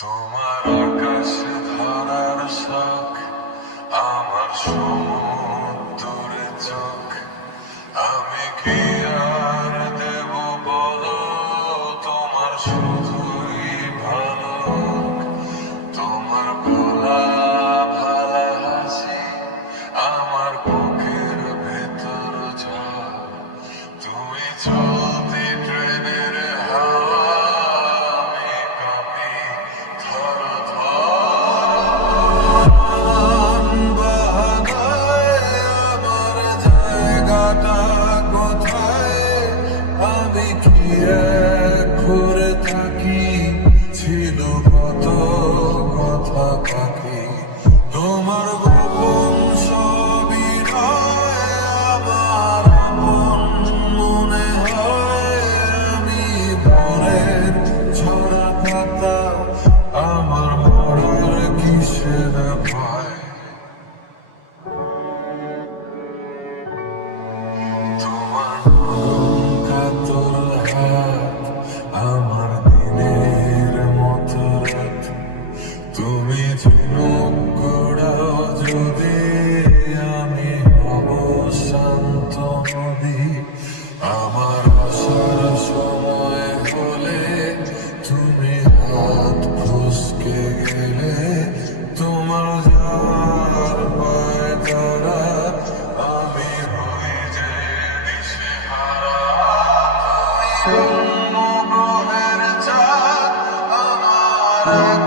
তোমার আকাশে ধরার শখ, আমার সমুদ্রে চোখ। আমি কি আর দেব বলো, তোমার শুধুই ভালো। তোমার ভোলা ভালা হাসি আমার বুকের ভেতর ঝড়। তুমি চলতি ট্রেনের হাওয়া, আমি কাঁপি থর থর। বাহানায় আমার জায়গাটা কোথায়? আমি কি এক ঘুরে থাকি? ছিল কত কথা বাকি। তোমার গোপন ছবি নয় আমার আপন মনে হয়। আমি ভোরের ঝরা পাতা, আমার মরার কিসের ভয়? তোমার নরম কাতর হাত আমার দিনের মতো রাত। তুমি ঝিনুক গোড়াও যদি, আমি হব শান্ত নদী। আমার আসার সময় হলে তুমি হাত ফসকে গেলে। তোমার যাওয়ার পায় তারা, আমি হই যে দিশেহারা। তুমি অন্য গ্রহের চাঁদ, আমার এক